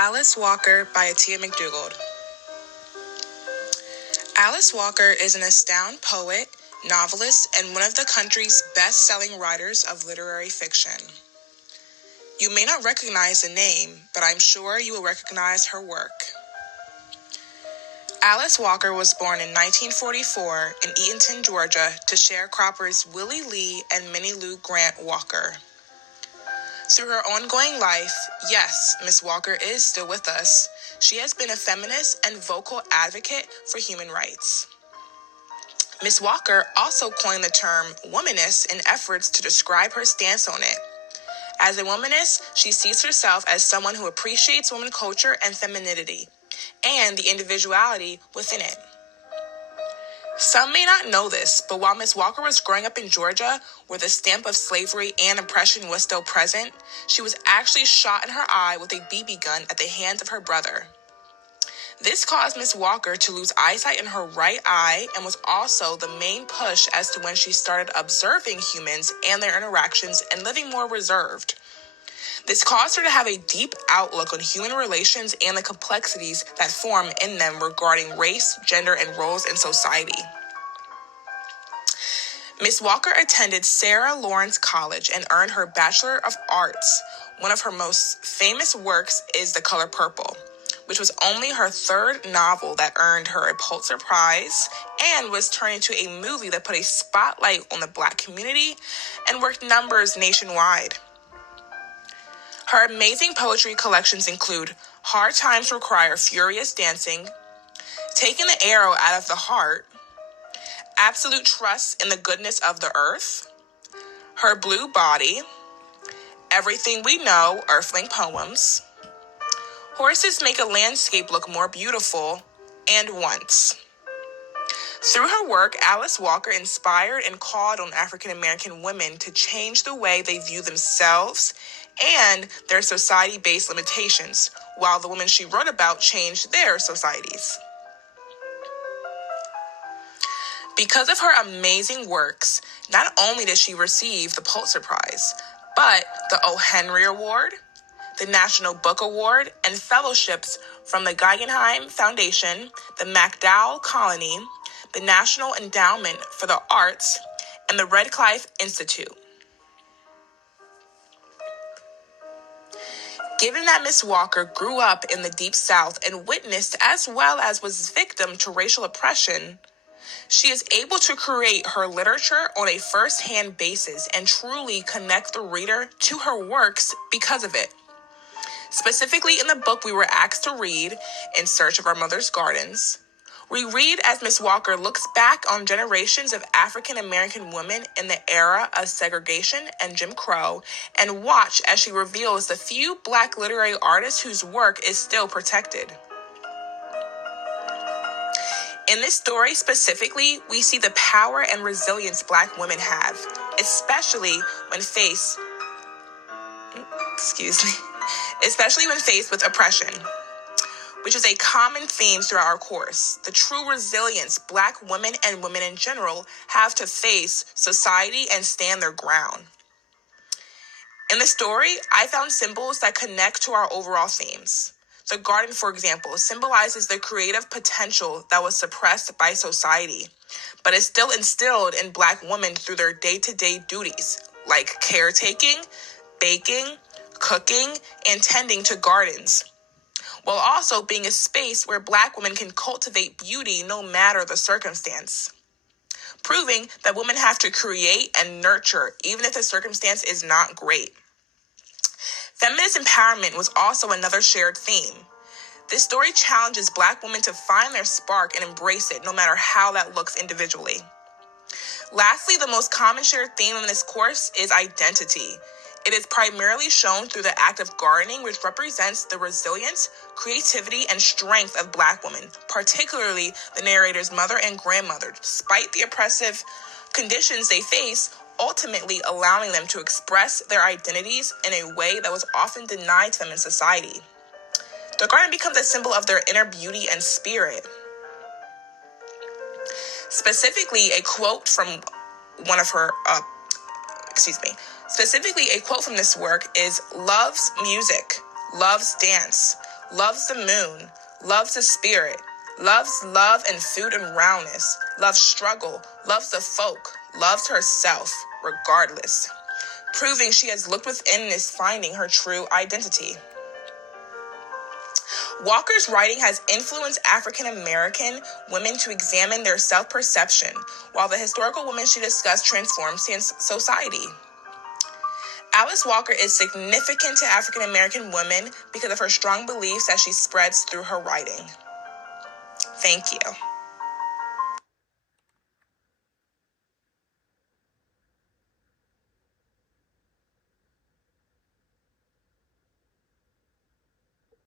Alice Walker by Atiyah McDougald. Alice Walker is an astounding poet, novelist, and one of the country's best-selling writers of literary fiction. You may not recognize the name, but I'm sure you will recognize her work. Alice Walker was born in 1944 in Eatonton, Georgia, to sharecroppers Willie Lee and Minnie Lou Grant Walker. Through her ongoing life, yes, Miss Walker is still with us. She has been a feminist and vocal advocate for human rights. Miss Walker also coined the term womanist in efforts to describe her stance on it. As a womanist, she sees herself as someone who appreciates woman culture and femininity, and the individuality within it. Some may not know this, but while Miss Walker was growing up in Georgia, where the stamp of slavery and oppression was still present, she was actually shot in her eye with a BB gun at the hands of her brother. This caused Miss Walker to lose eyesight in her right eye and was also the main push as to when she started observing humans and their interactions and living more reserved. This caused her to have a deep outlook on human relations and the complexities that form in them regarding race, gender, and roles in society. Miss Walker attended Sarah Lawrence College and earned her Bachelor of Arts. One of her most famous works is The Color Purple, which was only her third novel that earned her a Pulitzer Prize and was turned into a movie that put a spotlight on the Black community and worked numbers nationwide. Her amazing poetry collections include Hard Times Require Furious Dancing, Taking the Arrow Out of the Heart, Absolute Trust in the Goodness of the Earth, Her Blue Body, Everything We Know, Earthling Poems, Horses Make a Landscape Look More Beautiful, and Once. Through her work, Alice Walker inspired and called on African American women to change the way they view themselves and their society-based limitations, while the women she wrote about changed their societies. Because of her amazing works, not only did she receive the Pulitzer Prize, but the O. Henry Award, the National Book Award, and fellowships from the Guggenheim Foundation, the MacDowell Colony, the National Endowment for the Arts, and the Redcliffe Institute. Given that Miss Walker grew up in the Deep South and witnessed as well as was victim to racial oppression, she is able to create her literature on a first-hand basis and truly connect the reader to her works because of it. Specifically in the book we were asked to read, In Search of Our Mother's Gardens, we read as Miss Walker looks back on generations of African American women in the era of segregation and Jim Crow, and watch as she reveals the few Black literary artists whose work is still protected. In this story specifically, we see the power and resilience Black women have, especially when faced with oppression, which is a common theme throughout our course. The true resilience Black women and women in general have to face society and stand their ground. In the story, I found symbols that connect to our overall themes. The garden, for example, symbolizes the creative potential that was suppressed by society, but is still instilled in Black women through their day-to-day duties, like caretaking, baking, cooking, and tending to gardens, while also being a space where Black women can cultivate beauty no matter the circumstance, proving that women have to create and nurture even if the circumstance is not great. Feminist empowerment was also another shared theme. This story challenges Black women to find their spark and embrace it no matter how that looks individually. Lastly, the most common shared theme in this course is identity. It is primarily shown through the act of gardening, which represents the resilience, creativity, and strength of Black women, particularly the narrator's mother and grandmother, despite the oppressive conditions they face, ultimately allowing them to express their identities in a way that was often denied to them in society. The garden becomes a symbol of their inner beauty and spirit. Specifically, a quote from this work is, "Love's music, love's dance, loves the moon, loves the spirit, loves love and food and roundness, loves struggle, loves the folk, loves herself, regardless, proving she has looked within and is finding her true identity. Walker's writing has influenced African American women to examine their self-perception, while the historical women she discussed transformed society. Alice Walker is significant to African American women because of her strong beliefs that she spreads through her writing. Thank you.